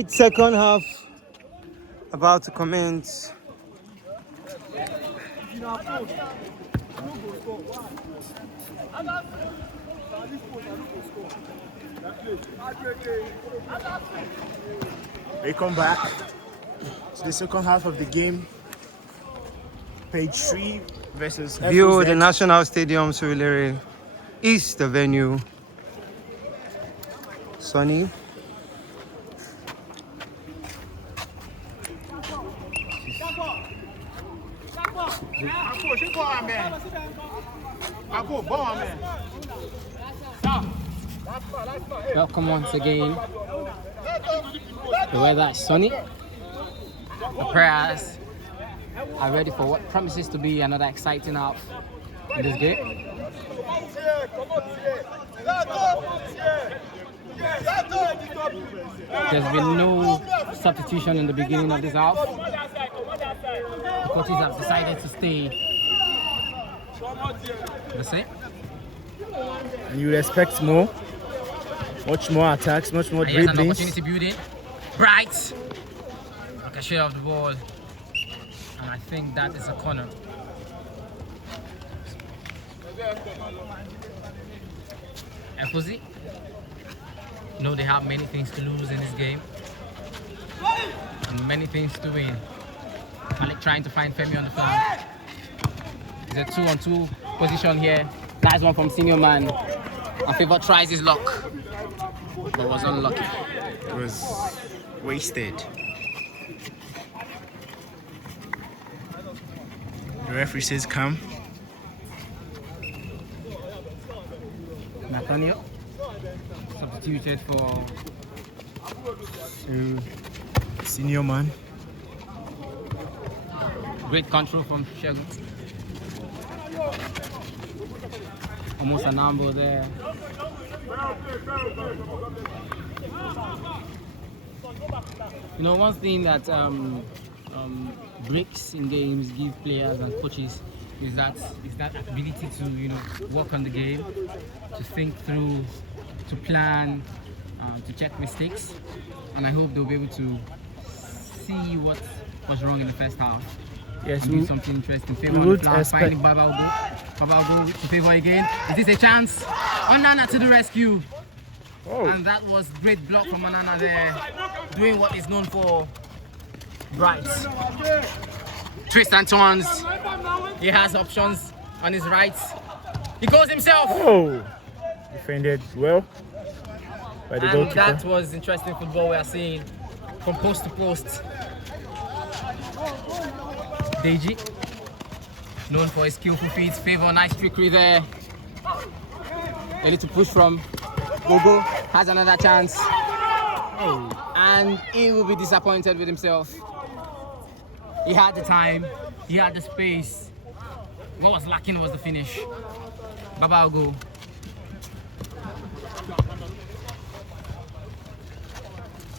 Right, second half about to commence. We come back to the second half of the game. Page 3 versus View FOZ. the National Stadium, Surulere is the venue. Sunny. Welcome once again. The weather is sunny. The prayers are ready for what promises to be another exciting half in this game. There's been no substitution in the beginning of this half. The coaches have decided to stay the same. And you would expect more. Much more attacks, much more Here's an dribblings. opportunity building. Bright. Ricochet of the ball. And I think that is a corner. FOZ. No, they have many things to lose in this game. And many things to win. Malik trying to find Femi on the flank. It's a 2-on-2 position here. Nice one from senior man. And Favor tries his luck, but was unlucky. It was wasted. The referee says come. Nathaniel substituted for Senior man. great control from Shegun. Almost an amble there. You know, one thing that breaks in games give players and coaches is that ability to work on the game, to think through, to plan, to check mistakes, and I hope they'll be able to see what was wrong in the first half. Yes, and do something interesting. Favor we on the would flank, expect. finding Baba will go to Favor again. Is this a chance? Onana to the rescue. Oh. And that was great block from Onana there, doing what he's known for. Right. Twist and turns. He has options on his right. He goes himself. Oh, defended well by the And goalkeeper. that was interesting football we are seeing from post to post. Deji, known for his skillful feet. Favor, nice trickery there. Ready to push from Gogo, has another chance. Oh. And he will be disappointed with himself. He had the time, he had the space. What was lacking was the finish. Baba will go.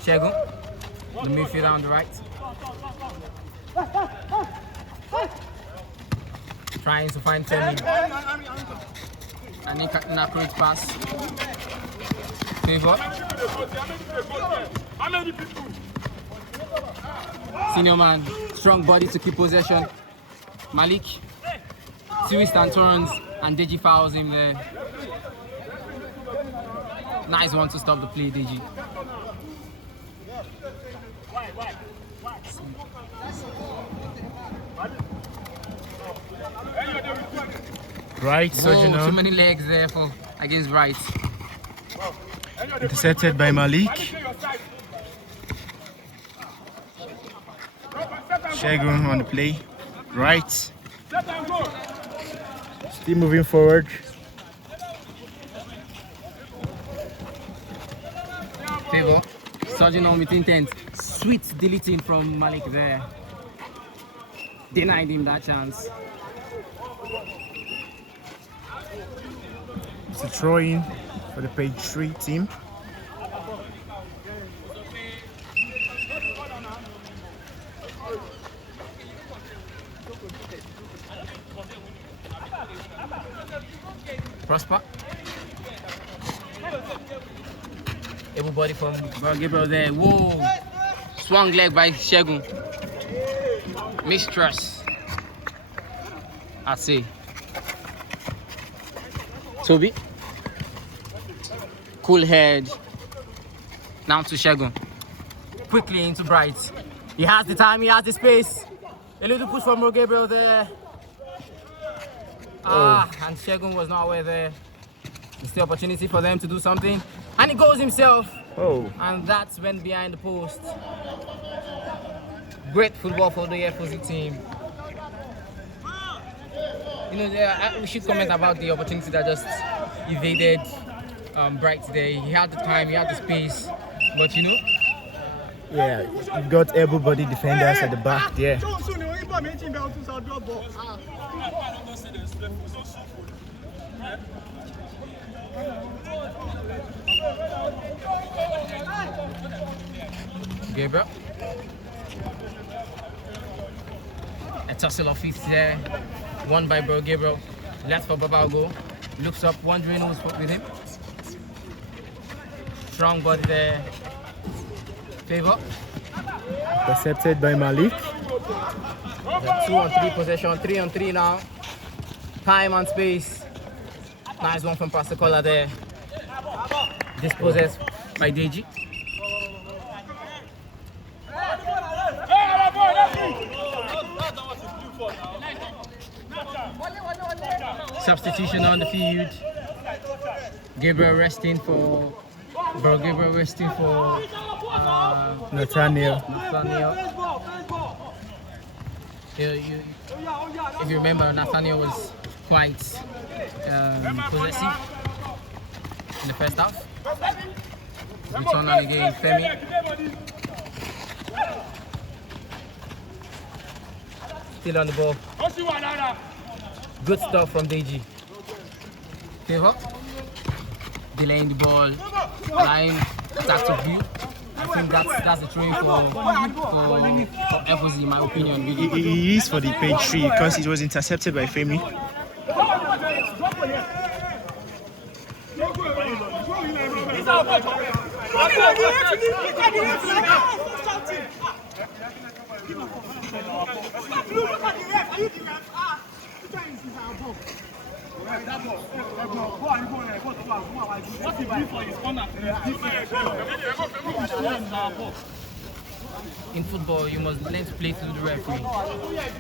Shegun, the midfielder on the right. Trying to find Femi. And an accurate pass. Favor. Senior man, strong body to keep possession. Malik, twist and turns, and Deji fouls him there. Nice one to stop the play, Deji. Right, surging Too on. many legs there for against right. Intercepted by Malik. Shegun on the play. Right. Still moving forward. Favor, surging on with intent. Sweet deleting from Malik there. Denied him that chance. It's a throw-in for the page 3 team. Prosper. Able body from Gabriel there. Whoa. Swung leg by Shegun. Mistress. I see. Toby. Cool head. Now to Shegun. Quickly into Bright. He has the time, he has the space. A little push from Gabriel there. And Shegun was not aware there. It's the opportunity for them to do something. And he goes himself. And that's went behind the post. Great football for the FOZ team. You know, we should comment about the opportunity that just evaded Bright today. He had the time, he had the space, but you know. Yeah, you've got able-bodied defenders at the back there. Gabriel. A tussle of feet there. Won by Bro Gabriel. Left for Babago. Looks up, wondering who's with him. Strong body there. Favor. Intercepted by Malik. 2-on-3 possession, 3-on-3 now. Time and space. Nice one from Pasacola there. Dispossessed by Deji. Substitution on the field. Gabriel resting for Nathaniel. If you remember, Nathaniel was quite possessive in the first half. Return on again, Femi. Still on the ball. Good stuff from Deji. Favor. Delaying the ball. Line attack to view. I think that's the throwing for FOZ, in my opinion. Really. He is for the PAGE3 because it was intercepted by Femi. In football, you must learn to play through the referee.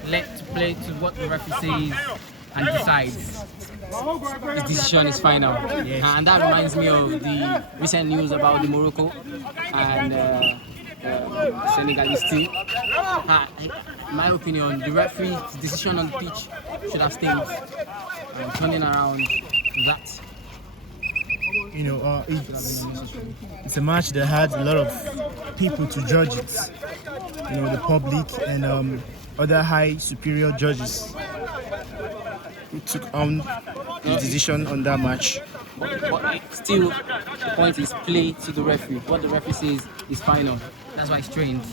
Learn to play to what the referee says and decides. His decision is final. Yes. And that reminds me of the recent news about the Morocco and Senegalese team. In my opinion, the referee's decision on the pitch should have stayed. Turning around that. You know, it's a match that had a lot of people to judge it. You know, the public and other high superior judges who took on the decision on that match. But still, the point is play to the referee. What the referee says is final. That's why it's trained.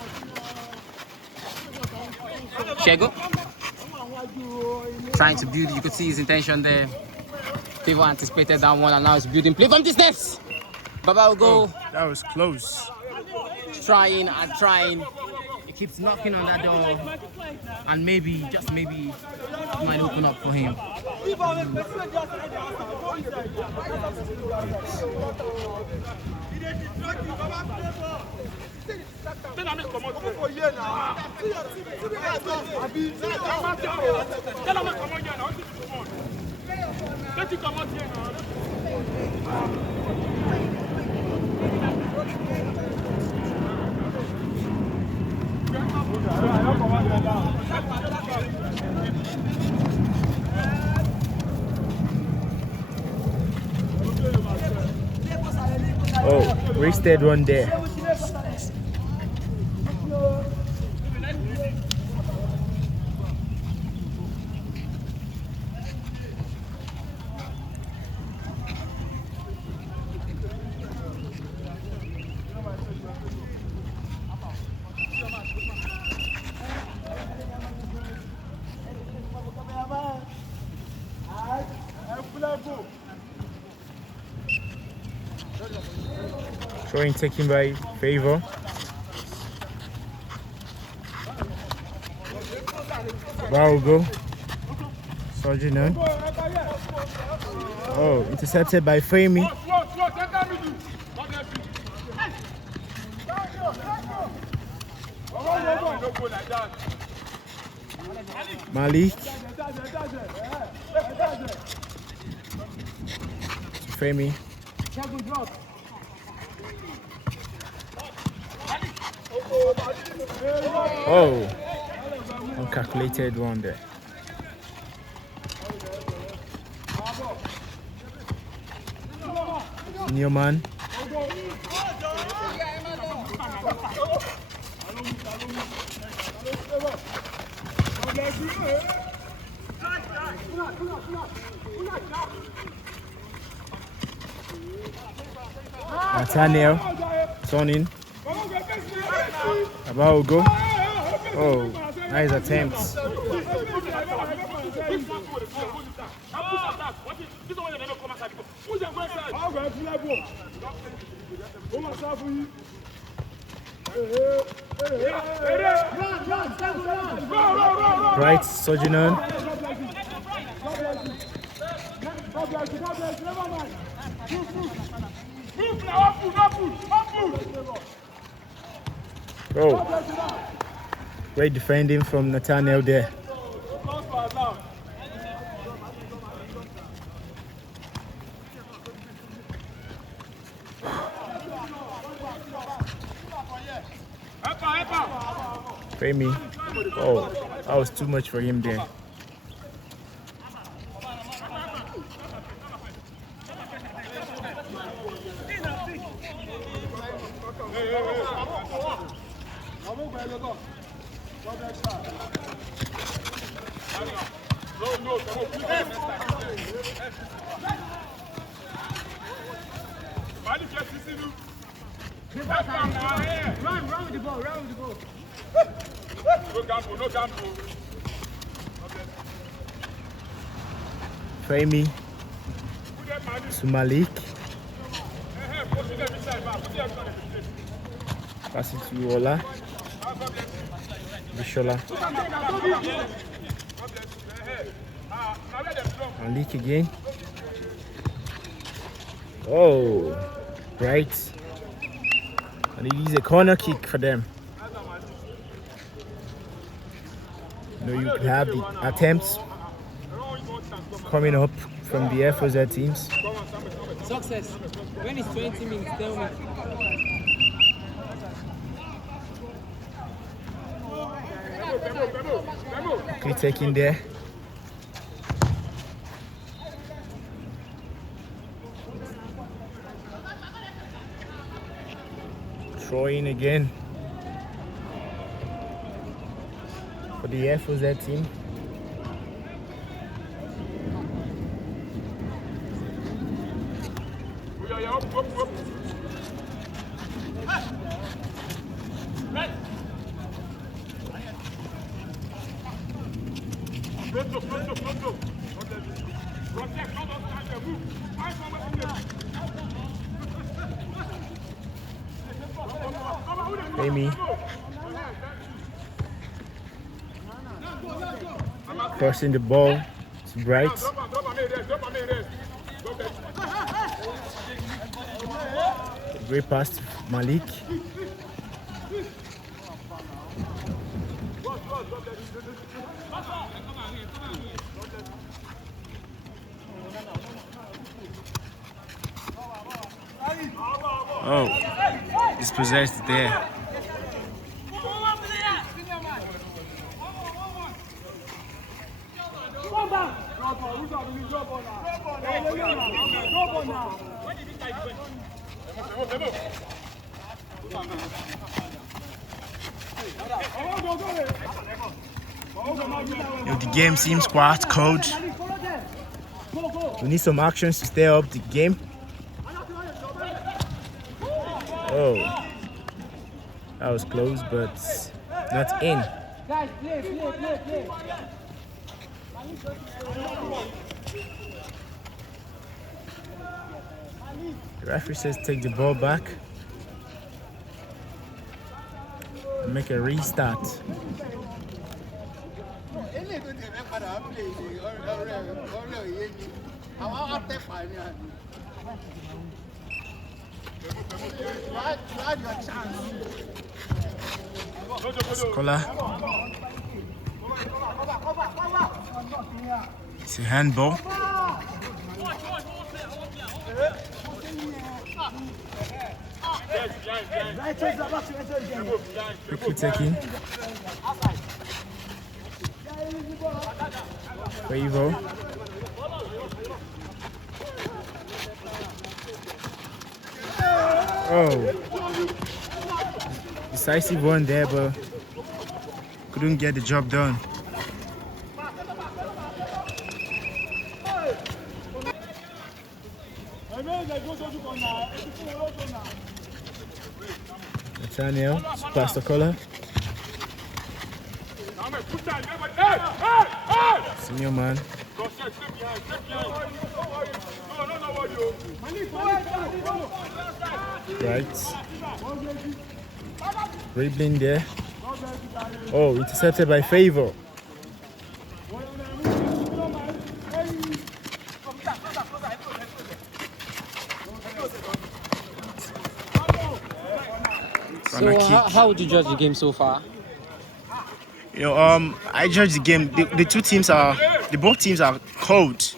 Shego. Trying to build, you could see his intention there. Favor anticipated that one and now he's building. Play from distance. Baba will go. Oh, that was close. Trying and trying. He keeps knocking on that door. And maybe, just maybe, it might open up for him. Oh, wasted one there. Throwing taken by Favor. Wow, go. Surging on. Oh, intercepted by Femi. Malik. Femi. Oh, uncalculated one there. Newman. Nathaniel. Sonin. About go. Oh, nice attempts. Right, Sojourner. Oh, great defending from Nathaniel there. Femi. Oh, that was too much for him there. Run with the ball, run with the ball. No gamble. Femi to Malik. Pass it to Ola. Bishola. Malik again. Oh, right. And it is a corner kick for them. You know, you could have the attempts coming up from the FOZ teams. Success. When it's 20 minutes, tell me. Okay, taking there. Throw in again for the FOZ team. Amy crossing the ball to Bright. Great pass to Malik. Oh, it's possessed there. The game seems quite cold. We need some actions to stay up the game. Oh, that was close, but not in. Guys, play. The referee says take the ball back and make a restart. Scholar. It's a handball. Quickly taking. Favor. Oh. Decisive one there, but couldn't get the job done. Nathaniel, Pastor Collar. Senior man. Right. Dribbling there. Oh, intercepted by Favor. So how would you judge the game so far? You know, I judge the game. Both teams are cold.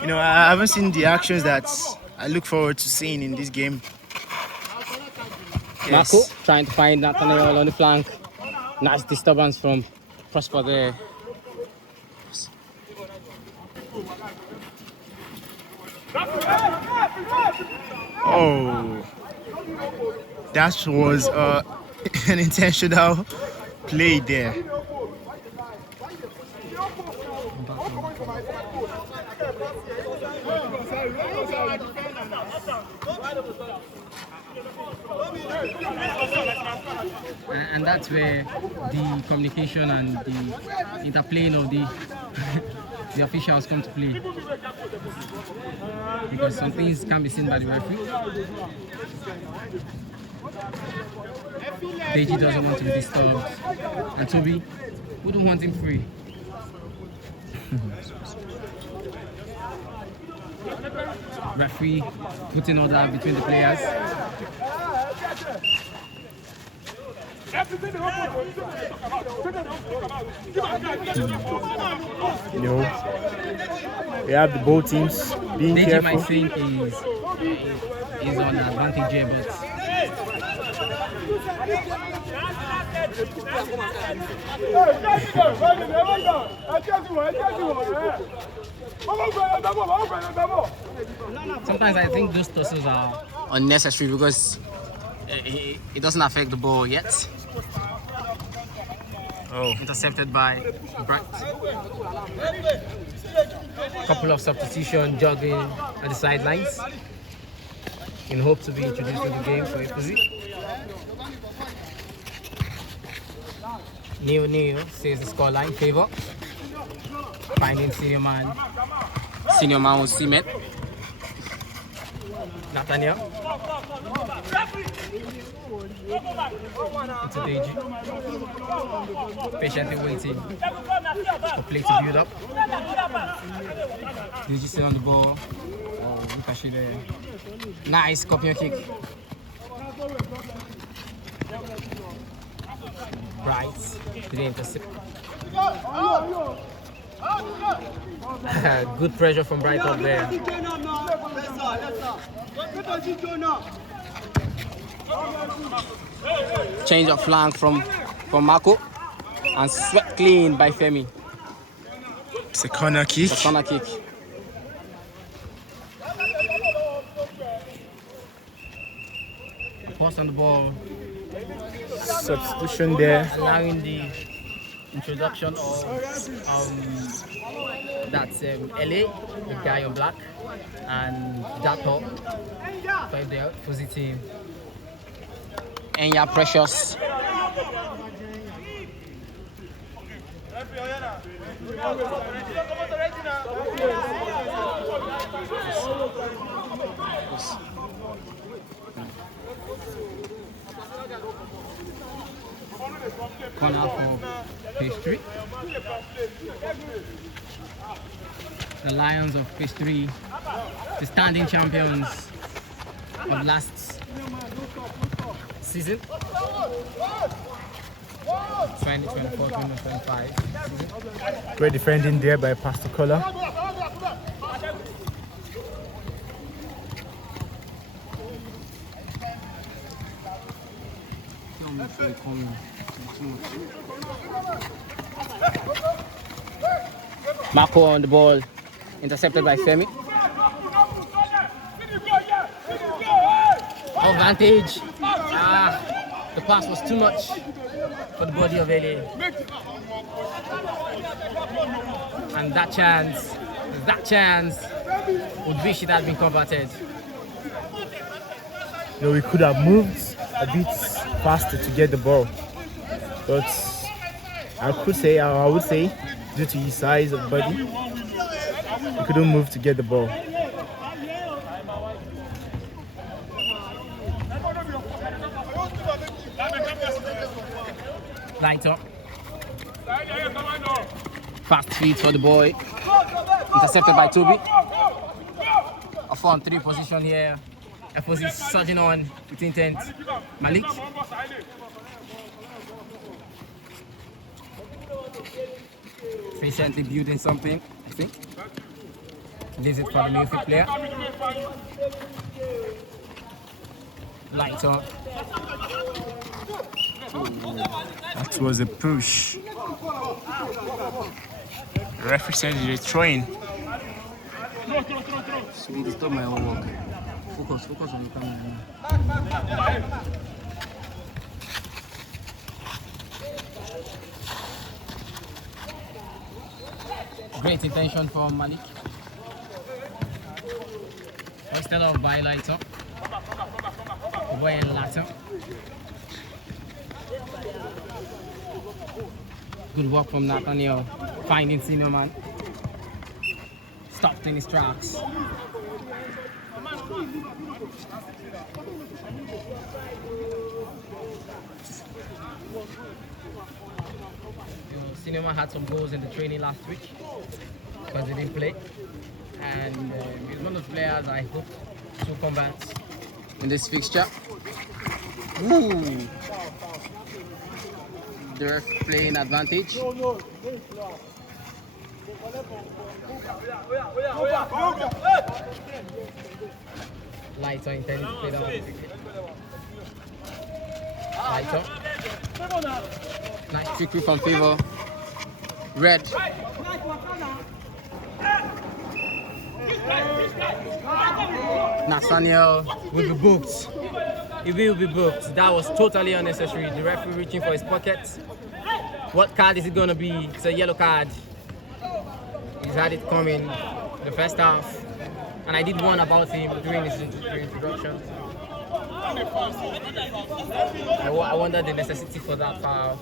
You know, I haven't seen the actions that I look forward to seeing in this game. Yes. Marco trying to find Nathaniel on the flank. Nice disturbance from Prosper there. Oh, that was an intentional play there. And that's where the communication and the interplaying of the the officials come to play. Because some things can be seen by the referee. Deji doesn't want to be disturbed. And Toby wouldn't want him free. Referee putting order between the players. You know, we have the both teams being Deji careful. might think he's on advantage here, but sometimes I think those tosses are unnecessary because it doesn't affect the ball yet. Oh, Intercepted by Bright. Couple of substitution jogging at the sidelines in hope to be introduced to the game for FOZ. Neo says the scoreline. Favor finding senior man will see it. Nathaniel into Deji, patiently waiting for play to build up. Deji still on the ball. Oh, look at she there. Nice scorpion kick. Bright to the intercept. Good pressure from Bright up there. Change of flank from Marco and swept clean by Femi. it's a corner kick. The corner kick. Pass on the ball. Substitution there. Allowing the introduction of that's LA, the guy on black, and Dato for the FOZ team. And yeah, Precious. Corner for PAGE3. The Lions of PAGE3, the standing champions of last season, 2024-2025 season. Great defending there by Pastor Kola. Marco on the ball, intercepted by Femi. Advantage. The pass was too much for the body of LA. And that chance would wish it had been converted. You know, we could have moved a bit faster to get the ball, but I would say, due to his size of body, he couldn't move to get the ball. Light up. Fast feet for the boy. Intercepted by Toby. A 4-on-3 position here. FOZ is surging on with intent. Malik. Patiently building something, I think. Leaves it for the midfield player. Light up. That was a push. The referee said you're throwing. So you disturb my own work. Focus on the camera. Great intention from Malik. Instead of by lights up. The boy in latter. Good work from Nathaniel, finding senior man. Stopped in his tracks. Senior man had some goals in the training last week because he didn't play, and he's one of the players I hope to convert in this fixture. Ooh. They're playing advantage. Lights are intended to play down. Lights up. Nice trickery from Favor. Red. Nathaniel will be booked. He will be booked. That was totally unnecessary. The referee reaching for his pockets. What card is it going to be? It's a yellow card. He's had it coming the first half. And I did warn about him during his introduction. I wonder the necessity for that foul.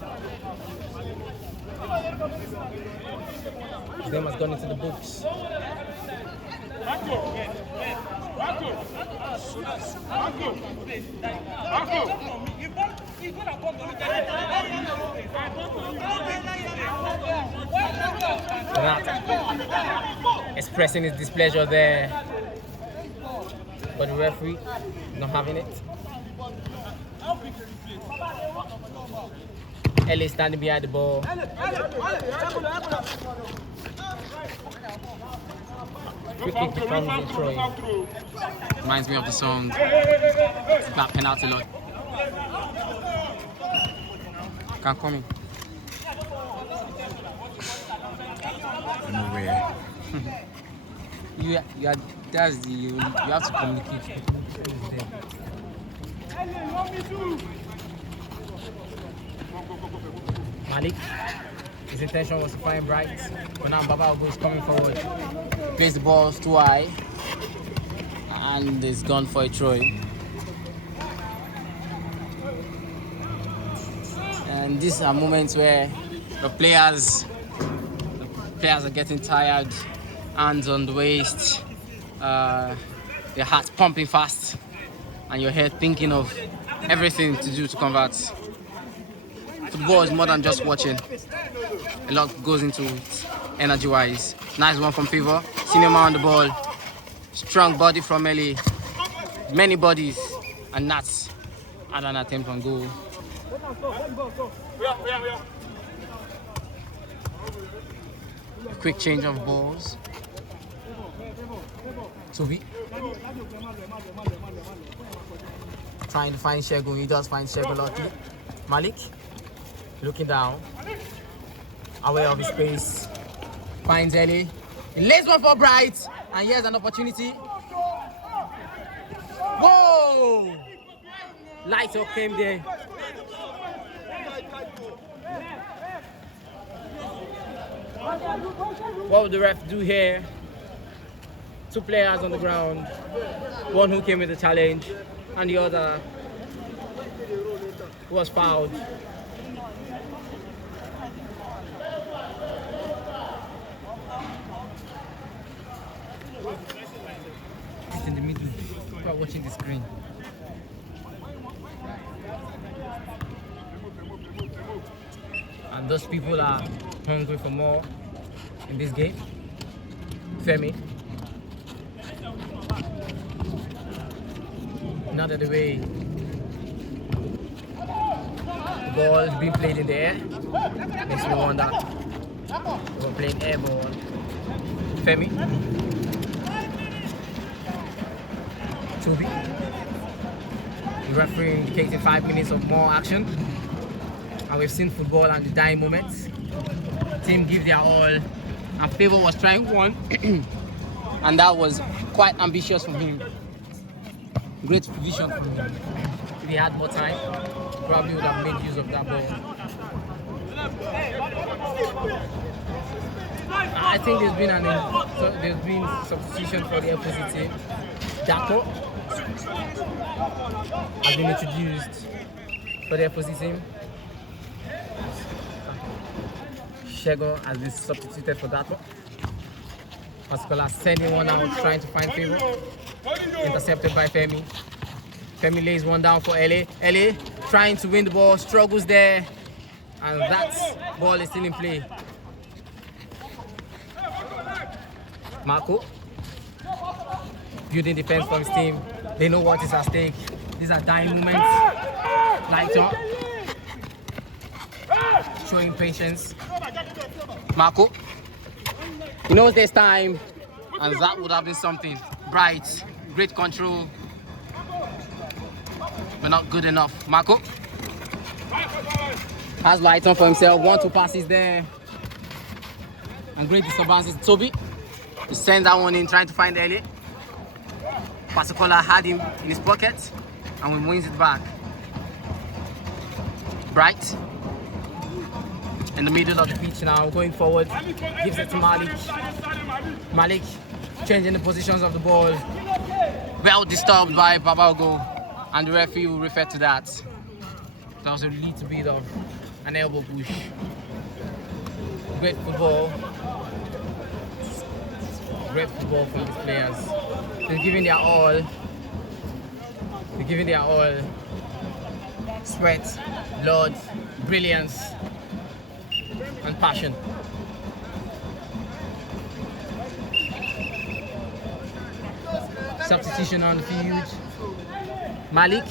His name has gone into the books. Expressing his displeasure there, but the referee not having it. Ellie standing behind the ball. Quick kick becomes a throw. Reminds me of the song that penalty lot. Can't come in. Nowhere. you have to communicate. Malik, his intention was to find Bright, but now Baba is coming forward. Plays the balls too high, and it's gone for a throw. And these are moments where the players are getting tired, hands on the waist, their hearts pumping fast, and your head thinking of everything to do to convert. football is more than just watching. A lot goes into it, energy-wise. Nice one from Favor. Senior man on the ball. Strong body from Ellie. Many bodies. And Nats had an attempt on goal. A quick change of balls. Toby. Trying to find Shego. He does find Shego lucky. Malik. Looking down. Aware of his space. Finds Ellie. He lays one for Bright. And here's an opportunity. Whoa! Light up came there. What would the ref do here? 2 players on the ground. One who came with the challenge, and the other who was fouled. It's in the middle. People are watching the screen. And those people are hungry for more in this game. Femi. Not at the way. The ball is being played in the air. Makes me wonder. We're playing air ball. Femi. Toby. The referee indicated 5 minutes of more action. And we've seen football and the dying moments. Team give their all. And Favor was trying one. And that was quite ambitious from him. Great vision from him. If he had more time, probably would have made use of that ball. I think there's been substitution for the FOZ team. Daco has been introduced for the FOZ team. Shego has been substituted for Daco. Pascola sending one out, trying to find Favor. Intercepted by Femi. Femi lays one down for Ele. Ele trying to win the ball, struggles there. And that ball is still in play. Marco. Building defense for his team. They know what is at stake. These are dying moments. Light up. Showing patience. Marco. He knows there's time. And that would have been something. Bright. Great control. But not good enough. Marco. Has light on for himself. 1-2 passes there. And great disturbances. Toby. He sends that one in, trying to find Ellie. Pasicola had him in his pocket and we wins it back. Bright in the middle of the pitch now, going forward, gives it to Malik. Malik changing the positions of the ball. Well disturbed by Babago, and the referee will refer to that. That was a little bit of an elbow push. Great football. Great football from these players. They're giving their all. They're giving their all. Sweat, blood, brilliance, and passion. Substitution on the field. Malik.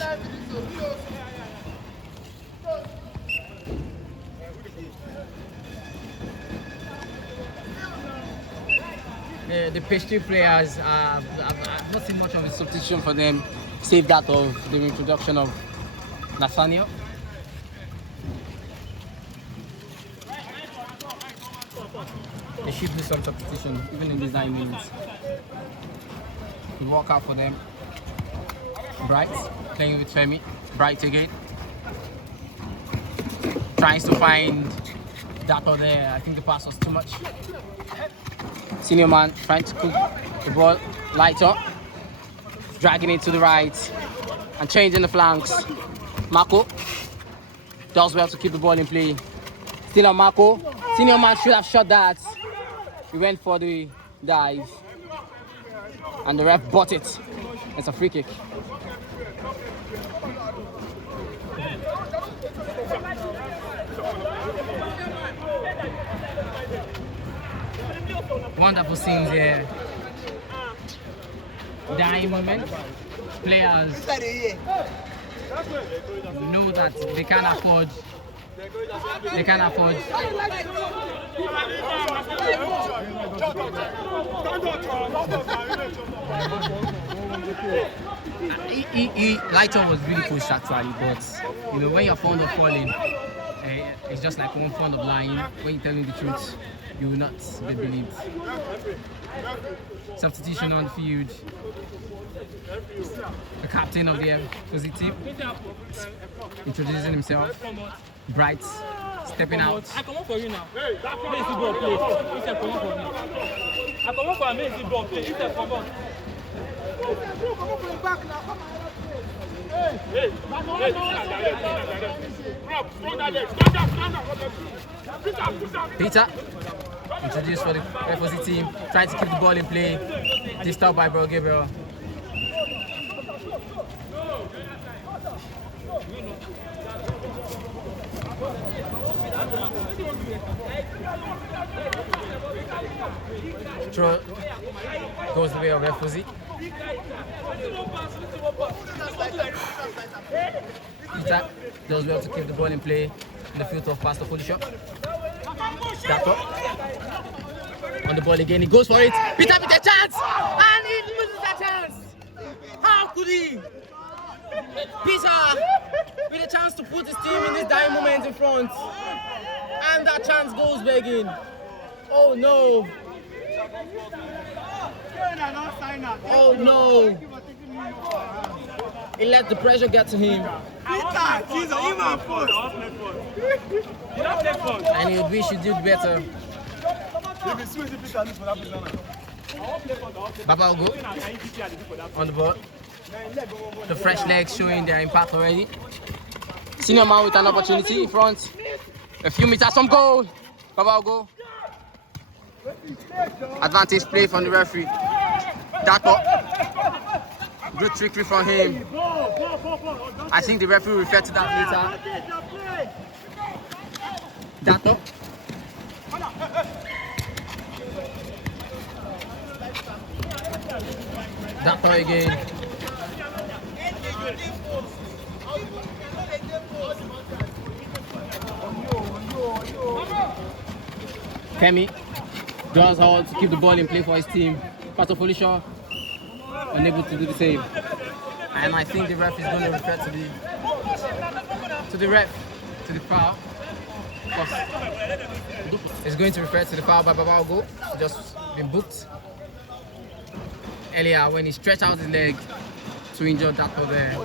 The PAGE3 players, I've not seen much of a substitution for them, save that of the introduction of Nathaniel. They should do some substitution, even in these 9 minutes. We walk out for them. Bright, playing with Femi. Bright again. Tries to find Dapo there. I think the pass was too much. Senior man trying to cook the ball. Light up. Dragging it to the right. And changing the flanks. Marco does well to keep the ball in play. Still on Marco. Senior man should have shot that. He went for the dive. And the ref bought it. It's a free kick. Wonderful scenes here. Dying moment. Players know that they can't afford. They can't afford. Lighton was really pushed actually, but you know when you're fond of falling, it's just like one fond of lying. When you're telling the truth, you will not be believed. Substitution on the field. The captain of the FOZ team introducing himself. Bright, stepping out. I come up for you now. Make the ball play. Instead come up for me. I come up for me. Make the ball play. Instead come up. Peter, introduced for the FOZ team, trying to keep the ball in play. Disturbed by Bro Gabriel. Throw goes the way of FOZ. Peter does well to keep the ball in play in the field of Pastor Felicia. Dato on the ball again, he goes for it. Peter with a chance! And he loses that chance! How could he? Peter with a chance to put his team in this dying moment in front. And that chance goes begging. Oh no! Oh no! He let the pressure get to him. And he wish he did better. Baba will go on the ball. The fresh legs showing their impact already. Senior man with an opportunity in front. A few meters from goal. Baba will go. Advantage play from the referee. Dato. Good trickery from him. I think the referee will refer to that later. Dato. Dato again. Kemi draws hard to keep the ball in play for his team. Pastor Felicia unable to do the same. And I think the ref is going to refer to the foul. It's going to refer to the foul by Baba Ogo. Just been booked earlier when he stretched out his leg to injure Dato there.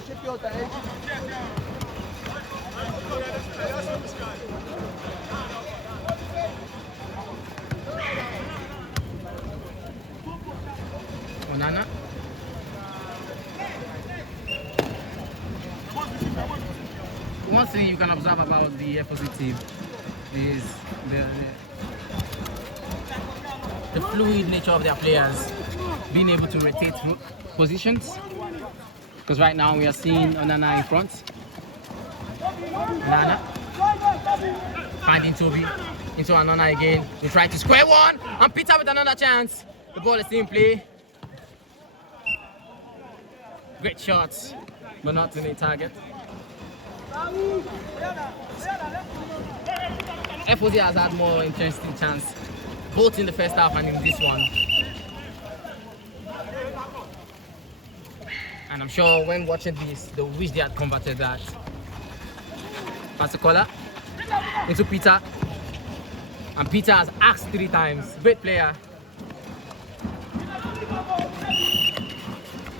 Onana. One thing you can observe about the FOZ team is the fluid nature of their players, being able to rotate positions. Because right now we are seeing Onana in front. Onana finding Toby into Onana again. They try to square one, and Peter with another chance. The ball is still in play. Great shots, but not in a target. FOZ has had more interesting chance, both in the first half and in this one. And I'm sure when watching this, they wish they had converted that. Pasikola into Peter. And Peter has asked 3 times. Great player.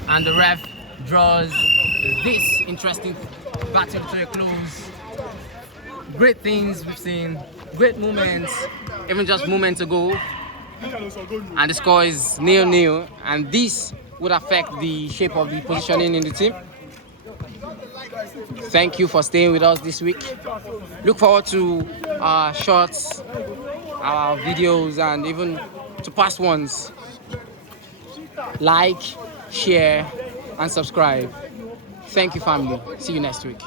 And the ref draws this interesting battle to a close. Great things we've seen, great moments, even just moments ago. And the score is 0-0, and this would affect the shape of the positioning in the team. Thank you for staying with us this week. Look forward to our shorts, our videos, and even to past ones. Like, share, and subscribe. Thank you, family. See you next week.